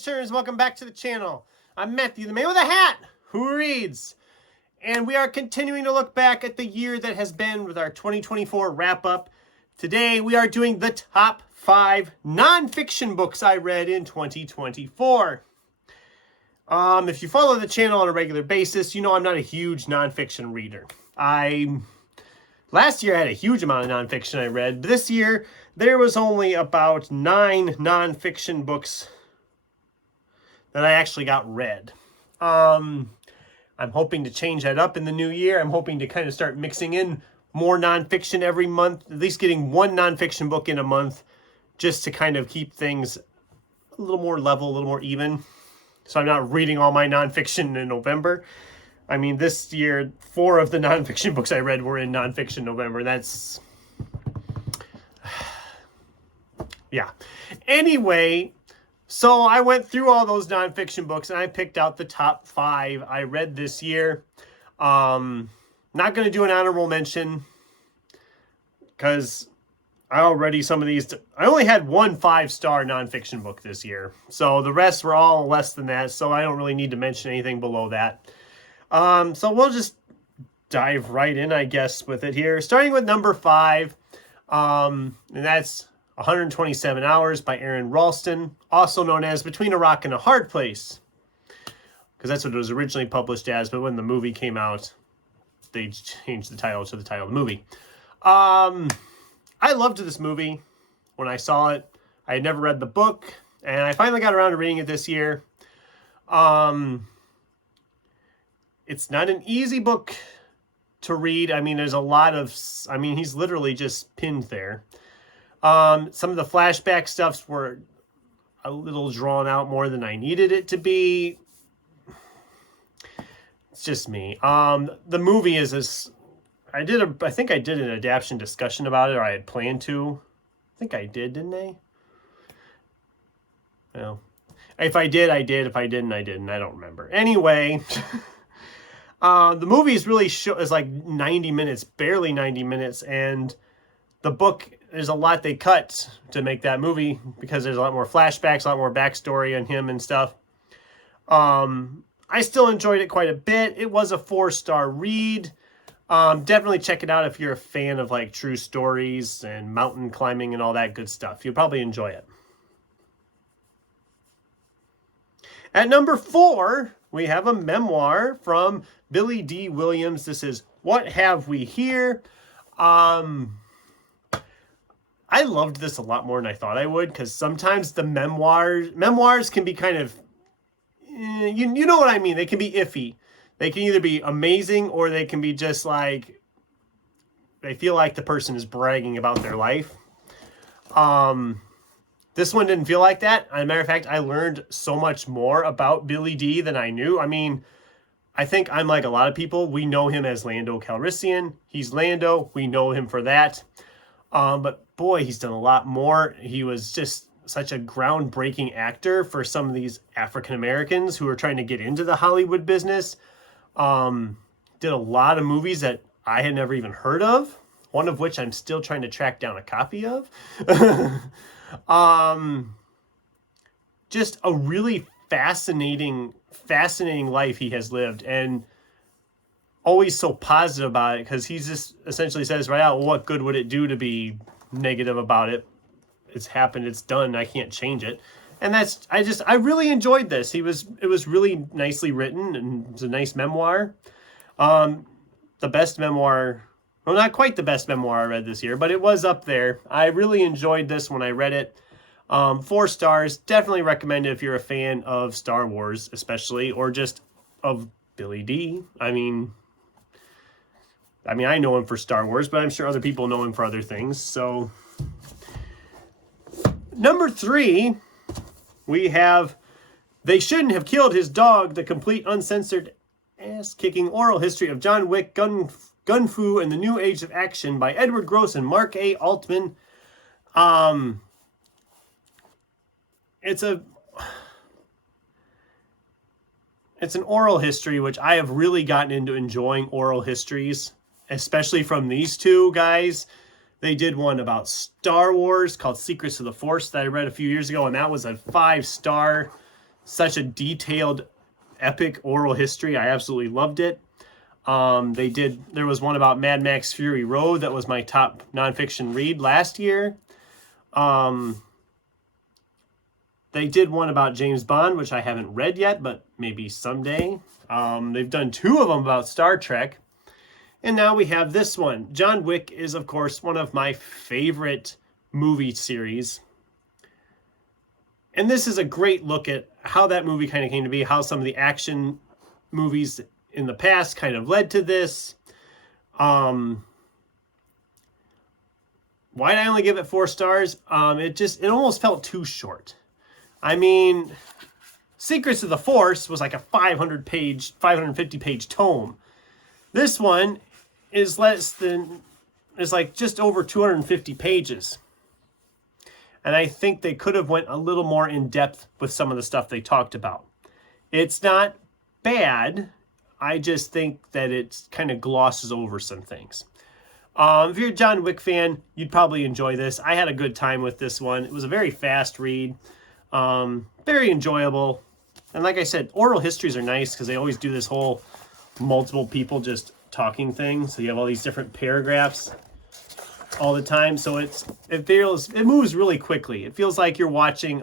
Nonfictioners, welcome back to the channel. I'm Matthew, the man with a hat who reads. And we are continuing to look back at the year that has been with our 2024 wrap-up. Today, we are doing the top 5 nonfiction books I read in 2024. If you follow the channel on a regular basis, you know I'm not a huge nonfiction reader. Last year I had a huge amount of nonfiction I read. This year, there was only about 9 nonfiction books that I actually got read. I'm hoping to change that up in the new year. I'm hoping to kind of start mixing in more nonfiction every month, at least getting one nonfiction book in a month, just to kind of keep things a little more level, a little more even. So I'm not reading all my nonfiction in November. I mean, this year, 4 of the nonfiction books I read were in nonfiction November. That's... yeah. Anyway, so I went through all those nonfiction books and I picked out the top 5 I read this year. Not going to do an honorable mention because I only had one 5-star nonfiction book this year. So the rest were all less than that. So I don't really need to mention anything below that. So we'll just dive right in, I guess, with it here. Starting with number 5, and that's 127 Hours by Aaron Ralston, also known as Between a Rock and a Hard Place, because that's what it was originally published as, but when the movie came out, they changed the title to the title of the movie. I loved this movie when I saw it. I had never read the book, and I finally got around to reading it this year. It's not an easy book to read. I mean, there's a lot of... I mean, he's literally just pinned there. Some of the flashback stuffs were a little drawn out more than I needed it to be. It's just me. The movie is this... I think I did an adaptation discussion about it, or I had planned to. I think I did, didn't I? Well, if I did, I did. If I didn't, I didn't. I don't remember. Anyway... the movie is really is like 90 minutes, barely 90 minutes, and the book, there's a lot they cut to make that movie because there's a lot more flashbacks, a lot more backstory on him and stuff. I still enjoyed it quite a bit. It was a 4-star read. Definitely check it out if you're a fan of like true stories and mountain climbing and all that good stuff. You'll probably enjoy it. At number 4, we have a memoir from Billy D. Williams. This is What Have We Here? I loved this a lot more than I thought I would, because sometimes the memoirs can be kind of, you know what I mean? They can be iffy. They can either be amazing or they can be just like, they feel like the person is bragging about their life. This one didn't feel like that. As a matter of fact, I learned so much more about Billy D than I knew. I mean, I think I'm like a lot of people. We know him as Lando Calrissian. He's Lando. We know him for that. But boy, he's done a lot more. He was just such a groundbreaking actor for some of these African Americans who are trying to get into the Hollywood business. Did a lot of movies that I had never even heard of. One of which I'm still trying to track down a copy of. Just a really fascinating life he has lived, and always so positive about it, because he just essentially says right out, well, what good would it do to be negative about it? It's happened, it's done, I can't change it. And that's, I really enjoyed this. It was really nicely written, and it's a nice memoir. The best memoir, well, not quite the best memoir I read this year, but it was up there. I really enjoyed this when I read it. 4 stars. Definitely recommend it if you're a fan of Star Wars, especially, or just of Billy D. I mean, I know him for Star Wars, but I'm sure other people know him for other things. So, number 3, we have They Shouldn't Have Killed His Dog, the complete uncensored ass-kicking oral history of John Wick, Gun Fu, and the New Age of Action by Edward Gross and Mark A. Altman. It's an oral history, which I have really gotten into enjoying oral histories, especially from these two guys. They did one about Star Wars called Secrets of the Force that I read a few years ago, and that was a 5-star. such a detailed, epic oral history. I absolutely loved it. There was one about Mad Max Fury Road that was my top nonfiction read last year. They did one about James Bond, which I haven't read yet, but maybe someday. They've done 2 of them about Star Trek. And now we have this one. John Wick is, of course, one of my favorite movie series. And this is a great look at how that movie kind of came to be, how some of the action movies in the past kind of led to this. Why did I only give it 4 stars? It almost felt too short. I mean, Secrets of the Force was like a 550-page tome. This one is like just over 250 pages. And I think they could have went a little more in depth with some of the stuff they talked about. It's not bad. I just think that it kind of glosses over some things. If you're a John Wick fan, you'd probably enjoy this. I had a good time with this one. It was a very fast read. Very enjoyable. And like I said, oral histories are nice because they always do this whole multiple people just talking thing. So you have all these different paragraphs all the time. So it moves really quickly. It feels like you're watching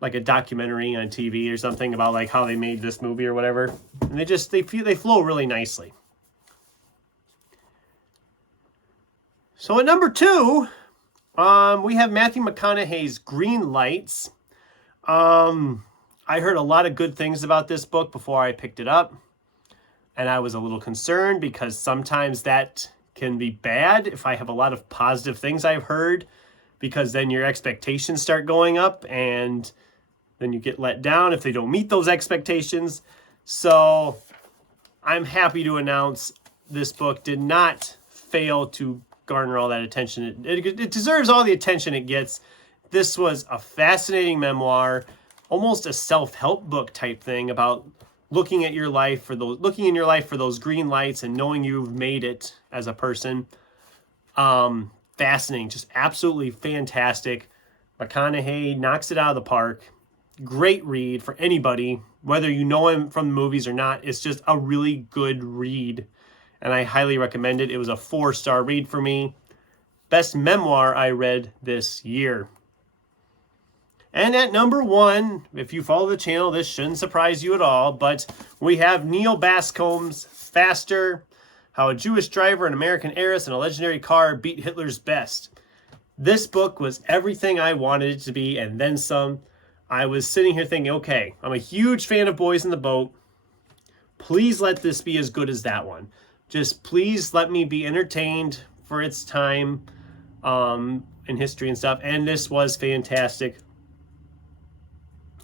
like a documentary on TV or something about like how they made this movie or whatever. And they flow really nicely. So at number 2, we have Matthew McConaughey's Green Lights. I heard a lot of good things about this book before I picked it up. And I was a little concerned because sometimes that can be bad if I have a lot of positive things I've heard, because then your expectations start going up and then you get let down if they don't meet those expectations. So I'm happy to announce this book did not fail to garner all that attention. It deserves all the attention it gets. This was a fascinating memoir, almost a self-help book type thing about looking in your life for those green lights and knowing you've made it as a person. Fascinating, just absolutely fantastic. McConaughey knocks it out of the park. Great read for anybody, whether you know him from the movies or not. It's just a really good read, and I highly recommend it. It was a 4-star read for me. Best memoir I read this year. And at number 1, if you follow the channel, this shouldn't surprise you at all, but we have Neil Bascom's Faster, How a Jewish Driver, an American Heiress, and a Legendary Car Beat Hitler's Best. This book was everything I wanted it to be, and then some. I was sitting here thinking, okay, I'm a huge fan of Boys in the Boat. Please let this be as good as that one. Just please let me be entertained for its time in history and stuff. And this was fantastic,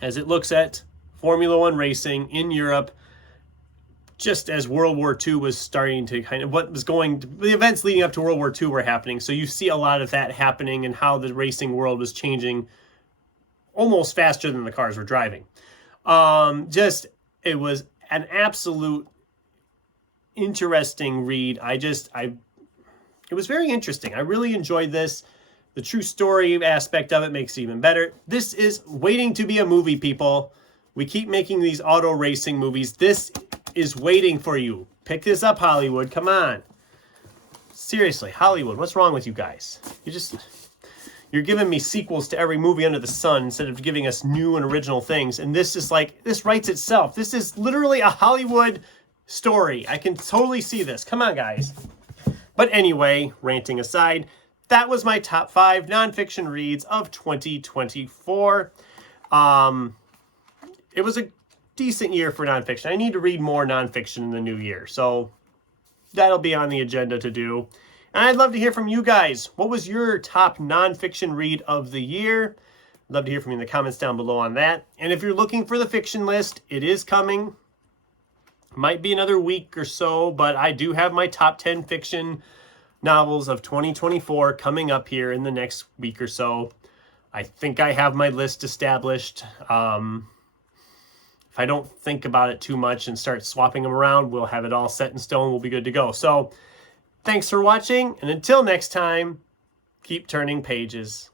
as it looks at Formula One racing in Europe, just as World War II was starting to the events leading up to World War II were happening. So you see a lot of that happening and how the racing world was changing almost faster than the cars were driving. It was an absolute interesting read. It was very interesting. I really enjoyed this. The true story aspect of it makes it even better. This is waiting to be a movie, people. We keep making these auto racing movies. This is waiting for you. Pick this up, Hollywood. Come on. Seriously, Hollywood, what's wrong with you guys? You're giving me sequels to every movie under the sun instead of giving us new and original things. And this is like, this writes itself. This is literally a Hollywood story. I can totally see this. Come on, guys. But anyway, ranting aside, that was my top 5 nonfiction reads of 2024. It was a decent year for nonfiction. I need to read more nonfiction in the new year, so that'll be on the agenda to do. And I'd love to hear from you guys. What was your top nonfiction read of the year? I'd love to hear from you in the comments down below on that. And if you're looking for the fiction list, it is coming. Might be another week or so, but I do have my top 10 fiction novels of 2024 coming up here in the next week or so. I think I have my list established. If I don't think about it too much and start swapping them around, we'll have it all set in stone. We'll be good to go. So thanks for watching, and until next time, keep turning pages.